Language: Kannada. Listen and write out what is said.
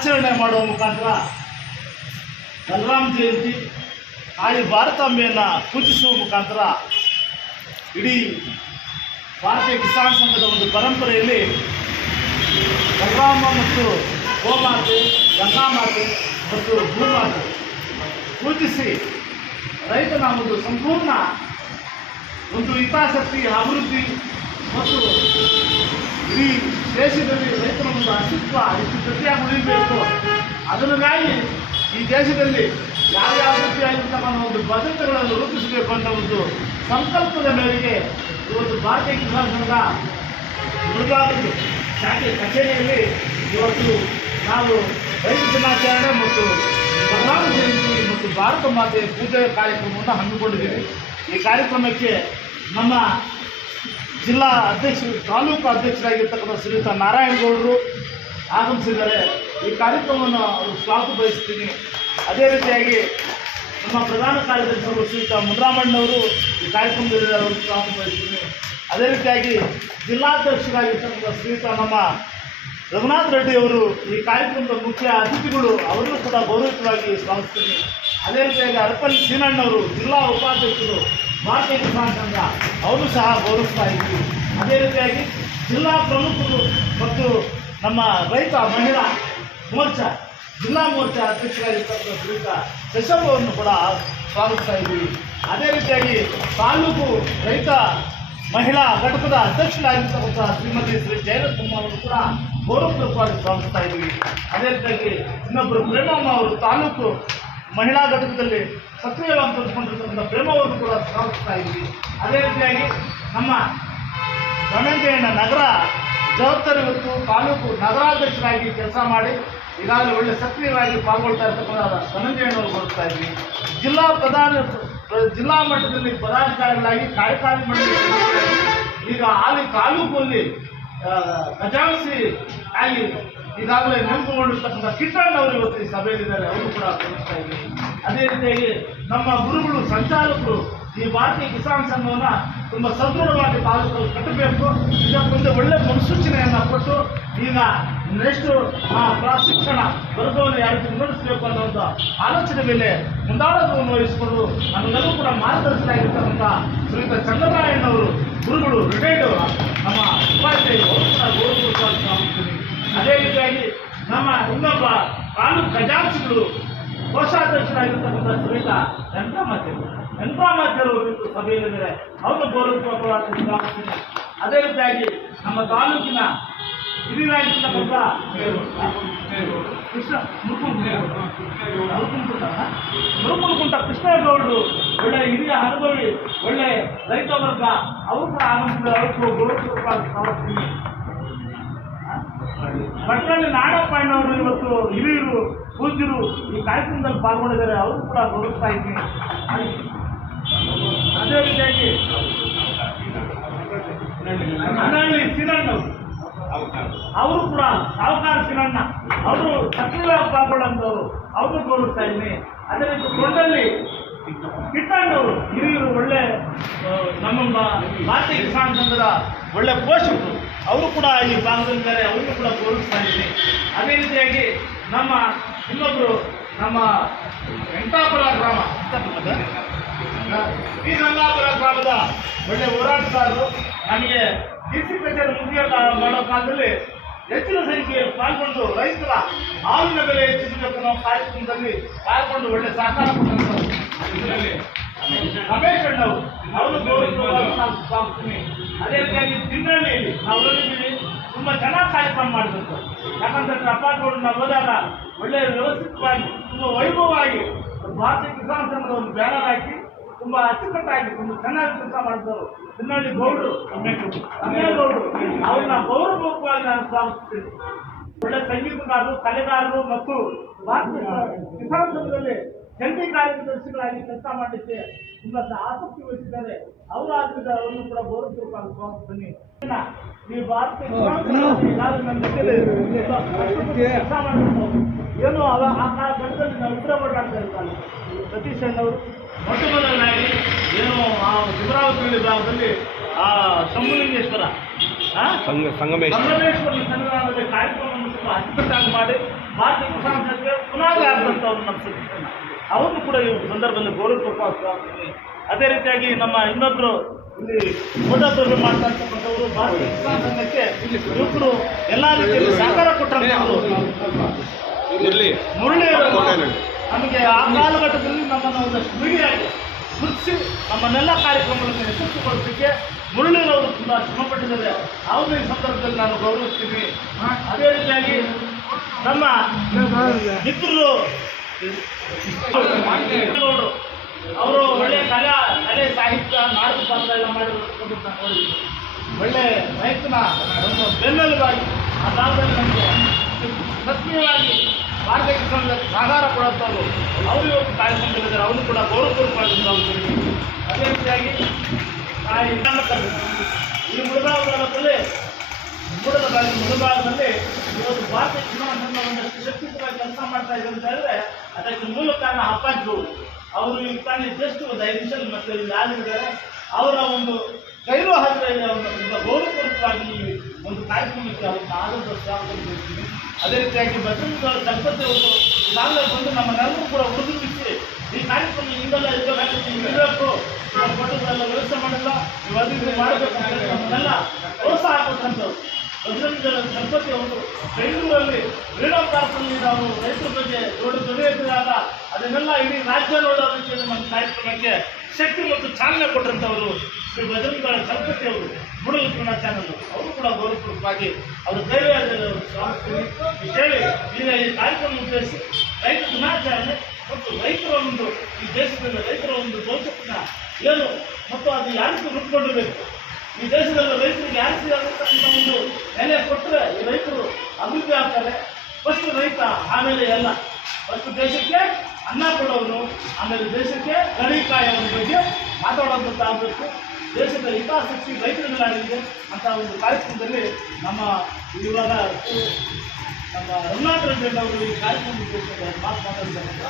ಆಚರಣೆ ಮಾಡುವ ಮುಖಾಂತರ ಬಲರಾಮ ಜಯಂತಿ ತಾಯಿ ಭಾರತಾಂಬೆಯನ್ನು ಪೂಜಿಸುವ ಮುಖಾಂತರ ಇಡೀ ಭಾರತೀಯ ಕಿಸಾನ್ ಸಂಘದ ಒಂದು ಪರಂಪರೆಯಲ್ಲಿ ಬಲರಾಮ ಮತ್ತು ಗೋಮಾತೆ, ಗಂಗಾಮಾತೆ ಮತ್ತು ಭೂಮಾತೆ ಪೂಜಿಸಿ ರೈತನ ಒಂದು ಸಂಪೂರ್ಣ ಒಂದು ಹಿತಾಸಕ್ತಿ, ಅಭಿವೃದ್ಧಿ ಮತ್ತು ಇಡೀ ದೇಶದಲ್ಲಿ ರೈತನ ಒಂದು ಅಸ್ತಿತ್ವ ಎಷ್ಟು ಗಟ್ಟಿಯಾಗಿ ಉಳಿಯಬೇಕು, ಅದಕ್ಕಾಗಿ ಈ ದೇಶದಲ್ಲಿ ಯಾವ್ಯಾವ ರೀತಿಯಾಗಿರ್ತಕ್ಕಂಥ ಒಂದು ಭದ್ರತೆಗಳನ್ನು ರೂಪಿಸಬೇಕು ಅನ್ನೋ ಒಂದು ಸಂಕಲ್ಪದ ಮೇರೆಗೆ ಇವತ್ತು ಭಾರತೀಯ ಕಿಸಾನ್ ಸಂಘ ಮುಳಬಾಗಿಲು ಶಾಖೆ ಕಚೇರಿಯಲ್ಲಿ ಇವತ್ತು ನಾವು ರೈತ ದಿನಾಚರಣೆ ಮತ್ತು ಬಲರಾಮ ಜಯಂತಿ ಮತ್ತು ಭಾರತ ಮಾತೆ ಪೂಜೆ ಕಾರ್ಯಕ್ರಮವನ್ನು ಹಮ್ಮಿಕೊಂಡಿದ್ದೀವಿ. ಈ ಕಾರ್ಯಕ್ರಮಕ್ಕೆ ನಮ್ಮ ಜಿಲ್ಲಾ ಅಧ್ಯಕ್ಷರು, ತಾಲೂಕು ಅಧ್ಯಕ್ಷರಾಗಿರ್ತಕ್ಕಂಥ ಶ್ರೀಯುತ ನಾರಾಯಣಗೌಡರು ಆಗಮಿಸಿದ್ದಾರೆ. ಈ ಕಾರ್ಯಕ್ರಮವನ್ನು ಅವರು ಸ್ವಾಗತ ಬಯಸ್ತೀನಿ. ಅದೇ ರೀತಿಯಾಗಿ ನಮ್ಮ ಪ್ರಧಾನ ಕಾರ್ಯದರ್ಶಿಗಳು ಶ್ರೀಯುತ ಮುದ್ರಾಮಣ್ಣವರು ಈ ಕಾರ್ಯಕ್ರಮದಲ್ಲಿ ಅವರು ಸ್ವಾಗತ ಬಯಸ್ತೀನಿ. ಅದೇ ರೀತಿಯಾಗಿ ಜಿಲ್ಲಾಧ್ಯಕ್ಷರಾಗಿರ್ತಕ್ಕಂಥ ಶ್ರೀಯುತ ನಮ್ಮ ರಘುನಾಥ್ ರೆಡ್ಡಿ ಅವರು ಈ ಕಾರ್ಯಕ್ರಮದ ಮುಖ್ಯ ಅತಿಥಿಗಳು, ಅವರನ್ನು ಕೂಡ ಗೌರವಿತವಾಗಿ ಸ್ವಾಗತಿಸ್ತೀನಿ. ಅದೇ ರೀತಿಯಾಗಿ ಅರ್ಪಣ್ ಸೀನಣ್ಣವರು ಜಿಲ್ಲಾ ಉಪಾಧ್ಯಕ್ಷರು ಭಾರತೀಯ ಕಿಸಾನ್ ಸಂಘ, ಅವರು ಸಹ ಗೌರವಿಸ್ತಾ ಇದ್ದೀವಿ. ಅದೇ ರೀತಿಯಾಗಿ ಜಿಲ್ಲಾ ಪ್ರಮುಖರು ಮತ್ತು ನಮ್ಮ ರೈತ ಮಹಿಳಾ ಮೋರ್ಚಾ ಜಿಲ್ಲಾ ಮೋರ್ಚಾ ಅಧ್ಯಕ್ಷರಾಗಿರ್ತಕ್ಕಂಥ ಶ್ರೀಯುತ ಶಶವ್ ಅವರನ್ನು ಕೂಡ ಸ್ವಾಗತಿಸ್ತಾ ಇದ್ದೀವಿ. ಅದೇ ರೀತಿಯಾಗಿ ತಾಲೂಕು ರೈತ ಮಹಿಳಾ ಘಟಕದ ಅಧ್ಯಕ್ಷರಾಗಿರ್ತಕ್ಕಂಥ ಶ್ರೀಮತಿ ಶ್ರೀ ಜಯಲಕ್ಷ್ಮಮ್ಮ ಅವರು ಕೂಡ ಗೌರವಪೂರ್ವಕವಾಗಿ ಸ್ವಾಗತಿಸ್ತಾ ಇದ್ದೀವಿ. ಅದೇ ರೀತಿಯಾಗಿ ಇನ್ನೊಬ್ಬರು ಪ್ರೇಮಮ್ಮ ಅವರು ತಾಲೂಕು ಮಹಿಳಾ ಘಟಕದಲ್ಲಿ ಸಕ್ರಿಯವಾಗಿ ತೊಡಗಿಕೊಂಡಿರ್ತಕ್ಕಂಥ ಪ್ರೇಮವನ್ನು ಕೂಡ ಸ್ವಾಗತಿಸ್ತಾ ಇದ್ದೀವಿ. ಅದೇ ರೀತಿಯಾಗಿ ನಮ್ಮ ಧನಂಜಯಣ್ಣ ನಗರ ಜವಾಬ್ದಾರಿ ಹೊತ್ತು ತಾಲೂಕು ನಗರಾಧ್ಯಕ್ಷರಾಗಿ ಕೆಲಸ ಮಾಡಿ ಈಗಾಗಲೇ ಒಳ್ಳೆ ಸಕ್ರಿಯವಾಗಿ ಪಾಲ್ಗೊಳ್ತಾ ಇರ್ತಕ್ಕಂಥ ಧನಂಜಯಣ್ಣವರು ಕೊಡ್ತಾ ಇದ್ವಿ. ಜಿಲ್ಲಾ ಮಟ್ಟದಲ್ಲಿ ಪದಾಧಿಕಾರಿಗಳಾಗಿ ಕಾರ್ಯಕಾರಿ ಮಂಡಳಿ ಈಗ ಅಲ್ಲಿ ತಾಲೂಕಲ್ಲಿ ಖಜಾನ್ಸಿ ಆಗಿ ಈಗಾಗಲೇ ನೇಮಕಗೊಂಡಿರ್ತಕ್ಕಂಥ ಕಿಟ್ಟಣ್ಣ ಅವರು ಇವತ್ತು ಈ ಸಭೆಯಲ್ಲಿದ್ದಾರೆ, ಅವರು ಕೂಡ ಕೊಡ್ತಾ ಇದ್ದೀವಿ. ಅದೇ ರೀತಿಯಾಗಿ ನಮ್ಮ ಗುರುಗಳು, ಸಂಚಾಲಕರು ಈ ಭಾರತೀಯ ಕಿಸಾನ್ ಸಂಘವನ್ನು ತುಂಬ ಸದೃಢವಾಗಿ ತಾಲೂಕಲ್ಲಿ ಕಟ್ಟಬೇಕು, ಇದಕ್ಕೊಂದು ಒಳ್ಳೆ ಮುನ್ಸೂಚನೆಯನ್ನು ಕೊಟ್ಟು ಈಗ ನೆಕ್ಸ್ಟ್ ಪ್ರಶಿಕ್ಷಣ ವರ್ಗವನ್ನು ಯಾವ ರೀತಿ ಮುನ್ನಡೆಸಬೇಕು ಅನ್ನೋ ಒಂದು ಆಲೋಚನೆ ಮೇಲೆ ಮುಂದಾಳತ್ವವನ್ನು ವಹಿಸಿಕೊಂಡು ನಮಗೆಲ್ಲೂ ಕೂಡ ಮಾರ್ಗದರ್ಶನಾಗಿರ್ತಕ್ಕಂಥ ಶ್ರೀಯುತ ಚಂದ್ರನಾರಾಯಣವರು ಗುರುಗಳು ರಿಟೈರ್ಡ್ ನಮ್ಮ ಉಪಾಧ್ಯಾಯರು, ಅವರು ಕೂಡ ಗೌರವಪೂರ್ವಕವಾಗಿ ಸ್ವಾಗತಿಸ್ತೀನಿ. ಅದೇ ರೀತಿಯಾಗಿ ನಮ್ಮ ಇನ್ನೊಬ್ಬ ತಾಲೂಕು ಖಜಾನ್ಸಿಗಳು ಕೋಶಾಧ್ಯಕ್ಷರಾಗಿರ್ತಕ್ಕಂಥ ಶ್ರೀಯುತ ಯಂತ್ರಾಮಾತ್ಯರು ಸಭೆಯಲ್ಲಿದ್ದಾರೆ, ಅವರು ಗೌರವಪೂರ್ವಕವಾಗಿ ಸ್ವಾಗತಿಸ್ತೀನಿ. ಅದೇ ರೀತಿಯಾಗಿ ನಮ್ಮ ತಾಲೂಕಿನ ಹಿರಿಯರಾಗಿರ್ತಕ್ಕಂಥ ಮುರುಕುಂಟ ಕೃಷ್ಣೇಗೌಡರು ಒಳ್ಳೆ ಹಿರಿಯ ಅನುಭವಿ, ಒಳ್ಳೆ ರೈತ ವರ್ಗ, ಅವರು ಕೂಡ ಆಗಮಿಸಿದ, ಅವರು ಗೌರವಪೂರ್ವಕವಾಗಿ ಸ್ವಾಗತಿಸ್ತೀನಿ. ಭಟ್ರಲ್ಲಿ ನಾಡಪ್ಪಣ್ಣವರು ಇವತ್ತು ಹಿರಿಯರು, ಪೂಜ್ಯರು ಈ ಕಾರ್ಯಕ್ರಮದಲ್ಲಿ ಪಾಲ್ಗೊಂಡಿದ್ದಾರೆ, ಅವರು ಕೂಡ ಗೌರವಿಸ್ತಾ ಇದ್ದೀನಿ. ಅದೇ ರೀತಿಯಾಗಿ ಅನಹಳ್ಳಿ ಸೀನಣ್ಣವರು, ಅವರು ಕೂಡ ಸಾಹುಕಾರ ಸೀನಣ್ಣ, ಅವರು ಸಕ್ರಿಯವಾಗಿ ಪಾಲ್ಗೊಳ್ಳಂಥವ್ರು, ಅವರು ಗೌರವಿಸ್ತಾ ಇದ್ದೀನಿ. ಅದೇ ರೀತಿ ಕೊಂಡಲ್ಲಿ ಕಿಟ್ಟಣ್ಣವರು ಹಿರಿಯರು, ಒಳ್ಳೆ ನಮ್ಮ ಭಾರತೀಯ ಕಿಸಾನ್ ಸಂಘದ ಒಳ್ಳೆ ಪೋಷಕರು, ಅವರು ಕೂಡ ಈ ಭಾಗದಲ್ಲಿದ್ದಾರೆ, ಅವರಿಗೂ ಕೂಡ ಗೌರವಿಸ್ತಾ ಇದ್ದೀನಿ. ಅದೇ ರೀತಿಯಾಗಿ ನಮ್ಮ ಇನ್ನೊಬ್ಬರು ನಮ್ಮ ವೆಂಕಟಾಪುರ ಗ್ರಾಮ, ಈ ಗಂಗಾಪುರ ಗ್ರಾಮದ ಒಳ್ಳೆ ಹೋರಾಟಗಾರರು, ನಮಗೆ ಡಿಸಿ ಕಚೇರಿ ಮುಗಿಯ ಮಾಡೋ ಕಾಲದಲ್ಲಿ ಹೆಚ್ಚಿನ ಸಂಖ್ಯೆಯಲ್ಲಿ ಪಾಲ್ಗೊಂಡು ರೈತರ ಹಾಲಿನ ಬೆಲೆ ಹೆಚ್ಚಿಸಬೇಕು ನಾವು ಕಾರ್ಯಕ್ರಮದಲ್ಲಿ ಪಾಲ್ಗೊಂಡು ಒಳ್ಳೆ ಸಹಕಾರ ಕೊಟ್ಟಂಥವ್ರು ಇದರಲ್ಲಿ ರಮೇಶ್ ಅಣ್ಣವರು, ಅವರು ಗೌರವಿಸ್ತೀನಿ. ಅದೇ ರೀತಿಯಾಗಿ ತಿನ್ನಳ್ಳಿಯಲ್ಲಿ ನಾವು ನೋಡಿದ್ದೀವಿ, ತುಂಬ ಚೆನ್ನಾಗಿ ಕಾರ್ಯಕ್ರಮ ಮಾಡಬೇಕು. ಯಾಕಂದ್ರೆ ಅಪ್ಪಾಗೌಡ ನಾವು ಹೋದಾಗ ಒಳ್ಳೆಯ ವ್ಯವಸ್ಥಿತವಾಗಿ ತುಂಬ ವೈಭವವಾಗಿ ಭಾರತೀಯ ಕಿಸಾನ್ ಸಂಘದ ಒಂದು ಬ್ಯಾನರ್ ಹಾಕಿ ತುಂಬ ಅಚ್ಚುಕಟ್ಟಾಗಿ ತುಂಬ ಚೆನ್ನಾಗಿ ಕೆಲಸ ಮಾಡಿದವರು ತಿನ್ನಳ್ಳಿ ಗೌಡರು, ಅಮ್ಮೇಗೌಡರು, ಅವ್ರನ್ನ ಗೌರವಪೂರ್ವಕವಾಗಿ ನಾನು ಸ್ವಾಗತಿಸ್ತೀನಿ. ಒಳ್ಳೆ ಸಂಗೀತಗಾರರು, ಕಲೆಗಾರರು ಮತ್ತು ಭಾರತೀಯ ಕಿಸಾನ್ ಸಂಘದಲ್ಲಿ ಜಂಟಿ ಕಾರ್ಯದರ್ಶಿಗಳಾಗಿ ಕೆಲಸ ಮಾಡಲಿಕ್ಕೆ ತುಂಬ ಆಸಕ್ತಿ ವಹಿಸಿದ್ದಾರೆ. ಅವರು ಆದ್ದರಿಂದ ಅವರನ್ನು ಕೂಡ ಗೌರವಪೂರ್ವಕವಾಗಿ ಸ್ವಾಗತಿಸ್ತೀನಿ. ಈ ಭಾರತೀಯ ಕೆಲಸ ಮಾಡಬೇಕು ಏನು ಆ ಗಂಟಲ್ಲಿ ನಾವು ಇಬ್ಬರ ಓಡಾಡ್ತಾ ಇರ್ತಾರೆ. ಸತೀಶ್ ಅಣ್ಣವರು ಮೊಟ್ಟ ಮೊದಲನಾಗಿ ಏನು ಆ ಶಿವರಾವತಿ ಭಾಗದಲ್ಲಿ ಆ ಶಂಭುಲಿಂಗೇಶ್ವರ ಸಂಗಮೇಶ್ವರ ಸನ್ನಿಧಾನದಲ್ಲಿ ಕಾರ್ಯಕ್ರಮವನ್ನು ತುಂಬ ಅಚ್ಚುಕಟ್ಟಾಗಿ ಮಾಡಿ ಭಾರತೀಯ ಕಿಸಾನ್ ಸಂಘಕ್ಕೆ ಪುನಾದಿ ಆದಂಥವ್ರು ನಮ್ಮ ಸದಸ್ಯರನ್ನ ಅವ್ರನ್ನು ಕೂಡ ಈ ಸಂದರ್ಭದಲ್ಲಿ ಗೌರವಪೂರ್ವಕವಾಗಿ. ಅದೇ ರೀತಿಯಾಗಿ ನಮ್ಮ ಇನ್ನೊಬ್ಬರು ಇಲ್ಲಿ ಫೋಟೋಗ್ರಫಿ ಮಾಡ್ತಾ ಇರ್ತಕ್ಕಂಥವ್ರು ಭಾರತೀಯ ಕಿಸಾನ್ ಸಂಘಕ್ಕೆ ಯುವಕರು ಎಲ್ಲ ರೀತಿಯಲ್ಲಿ ಸಹಕಾರ ಕೊಟ್ಟಂಥವ್ರು ಮುರಳಿ ನಮಗೆ ಆ ಕಾಲಘಟ್ಟದಲ್ಲಿ ನಮ್ಮನ್ನು ಒಂದಷ್ಟು ಮೀಡಿಯಾಗಿ ಗುರುತಿಸಿ ನಮ್ಮನ್ನೆಲ್ಲ ಕಾರ್ಯಕ್ರಮಗಳನ್ನು ಯಶಸ್ವಿಗೊಳಿಸಲಿಕ್ಕೆ ಮುರಳಿರವರು ತುಂಬ ಶ್ರಮಪಟ್ಟಿದ್ದಾರೆ. ಅವ್ರನ್ನ ಈ ಸಂದರ್ಭದಲ್ಲಿ ನಾನು ಗೌರವಿಸ್ತೀನಿ. ಅದೇ ರೀತಿಯಾಗಿ ನಮ್ಮ ಮಿತ್ರರು ಅವರು ಒಳ್ಳೆಯ ಕಲೆ ಸಾಹಿತ್ಯ ನಾಟಕ ಪಾತ್ರ ಎಲ್ಲ ಮಾಡಿರೋದು ನಾನು ನೋಡಿದ್ದೀನಿ. ಒಳ್ಳೆ ರೈತನ ಒಂದು ಬೆನ್ನೆಲುಬಾಗಿ ಆ ಕಾಲದಲ್ಲಿ ನಮಗೆ ಸಕ್ರಿಯವಾಗಿ ಭಾರತೀಯ ಕಿಸಾನ್ಗೆ ಸಹಕಾರ ಕೊಡುವಂಥವ್ರು ಅವರು ಇವತ್ತು ಕಾರ್ಯಕ್ರಮದಲ್ಲಿದ್ದಾರೆ. ಅವರು ಕೂಡ ಗೌರವಪೂರ್ವಕವಾಗಿ ನಾವು ತಿಳಿದ್ದೀವಿ. ಅದೇ ರೀತಿಯಾಗಿ ಈ ಮುಳುಗಾಲದಲ್ಲಿ ಇವತ್ತು ಭಾರತೀಯ ಕಿಸಾನ್ ಸಂಘ ಒಂದಷ್ಟು ಶಕ್ತಿಯುತವಾಗಿ ಕೆಲಸ ಮಾಡ್ತಾ ಇದೆ ಅಂತ ಹೇಳಿದ್ರೆ ಅದಕ್ಕೆ ಮೂಲ ಕಾರಣ ಅಪ್ಪಾಜಿಗಳು. ಅವರು ಈಗ ತಾನೇ ಜಸ್ಟ್ ಒಂದು 5 ನಿಮಿಷ ಮತ್ತೆ ಇಲ್ಲಿ ಆಗಿದ್ದಾರೆ. ಅವರ ಒಂದು ಗೈರು ಹಾಜರಿಯಲ್ಲಿ ಅವರನ್ನು ತುಂಬ ಗೌರವಪೂರ್ವಕವಾಗಿ ಒಂದು ಕಾರ್ಯಕ್ರಮಕ್ಕೆ ಅವ್ರನ್ನ ಆದರದ ಸ್ವಾಗತ ಕೊಡ್ತೀನಿ. ಅದೇ ರೀತಿಯಾಗಿ ಬಸವನಗೌಡ ದಂಪತಿ ಅವರು ಈಗಾಗಲೇ ಬಂದು ನಮ್ಮನ್ನೆಲ್ಲರೂ ಕೂಡ ಹುಡುಗಿಸಿ ಈ ಕಾರ್ಯಕ್ರಮ ಹಿಂಗೆಲ್ಲ ಇರಬೇಕು ಕೊಟ್ಟದೆಲ್ಲ ವ್ಯವಸ್ಥೆ ಮಾಡಿಲ್ಲ, ನೀವು ಅಭಿವೃದ್ಧಿ ಮಾಡಬೇಕು ಅಂತ ಹೇಳಿ ನಮ್ಮನ್ನೆಲ್ಲ ಪ್ರೋತ್ಸಾಹ ಕೊಟ್ಟಂಥವ್ರು. ಬಸವನಗೌಡ ದಂಪತಿ ಅವರು ಬೆಂಗಳೂರಲ್ಲಿ ಫ್ರೀಡಮ್ ಪಾರ್ಕ್ನಲ್ಲಿ ನಾವು ರೈತರ ಬಗ್ಗೆ ದೊಡ್ಡ ಅದನ್ನೆಲ್ಲ ಇಡೀ ರಾಜ್ಯ ನೋಡೋ ರೀತಿಯಲ್ಲಿ ನಮ್ಮ ಕಾರ್ಯಕ್ರಮಕ್ಕೆ ಶಕ್ತಿ ಮತ್ತು ಚಾಲನೆ ಕೊಟ್ಟಂಥವರು ಶ್ರೀ ಬಸವನಗೌಡ ದಂಪತಿ ಅವರು ಮೂಡಲ ಕನ್ನಡ ಚಾನಲ್ ಅವರು ಕೂಡ ಗೌರವಪೂರ್ವಕವಾಗಿ ಅವರು ಧೈರ್ಯವಾಗಿ ಸ್ವಾಗತಿಸ್ತೀನಿ ಅಂತ ಹೇಳಿ ಈಗ ಈ ಕಾರ್ಯಕ್ರಮ ಉದ್ದೇಶಿಸಿ ರೈತ ದಿನಾಚರಣೆ ಮತ್ತು ರೈತರ ಒಂದು ಈ ದೇಶದಲ್ಲಿ ರೈತರ ಒಂದು ಭವಿಷ್ಯತ್ತಿನ ಏನು ಮತ್ತು ಅದು ಯಾರಿಗೂ ರೂಪುಗೊಂಡಿರಬೇಕು, ಈ ದೇಶದಲ್ಲಿ ರೈತರಿಗೆ ಯಾರಿಗೆ ಆಗತಕ್ಕಂಥ ಒಂದು ನೆಲೆ ಕೊಟ್ಟರೆ ಈ ರೈತರು ಅಭಿವೃದ್ಧಿ ಆಗ್ತಾರೆ. ಫಸ್ಟ್ ರೈತ, ಆಮೇಲೆ ಎಲ್ಲ. ಫಸ್ಟ್ ದೇಶಕ್ಕೆ ಅನ್ನ ಕೊಡೋನು, ಆಮೇಲೆ ದೇಶಕ್ಕೆ ಗಣಿಕಾಯೋದ್ರ ಬಗ್ಗೆ ಮಾತಾಡೋಂಥದ್ದಾಗಬೇಕು. ದೇಶದ ಹಿತಾಸಕ್ತಿ ರೈತರ ಮೇಲೆ ಆಗಿದೆ ಅಂತ ಒಂದು ಕಾರ್ಯಕ್ರಮದಲ್ಲಿ ನಮ್ಮ ಇವಾಗ ನಮ್ಮ ರಘುನಾಥ್ ರೆಡ್ಡಿ ಅವರು ಈ ಕಾರ್ಯಕ್ರಮ ಮಾತನಾಡಿದ್ದಾರೆ.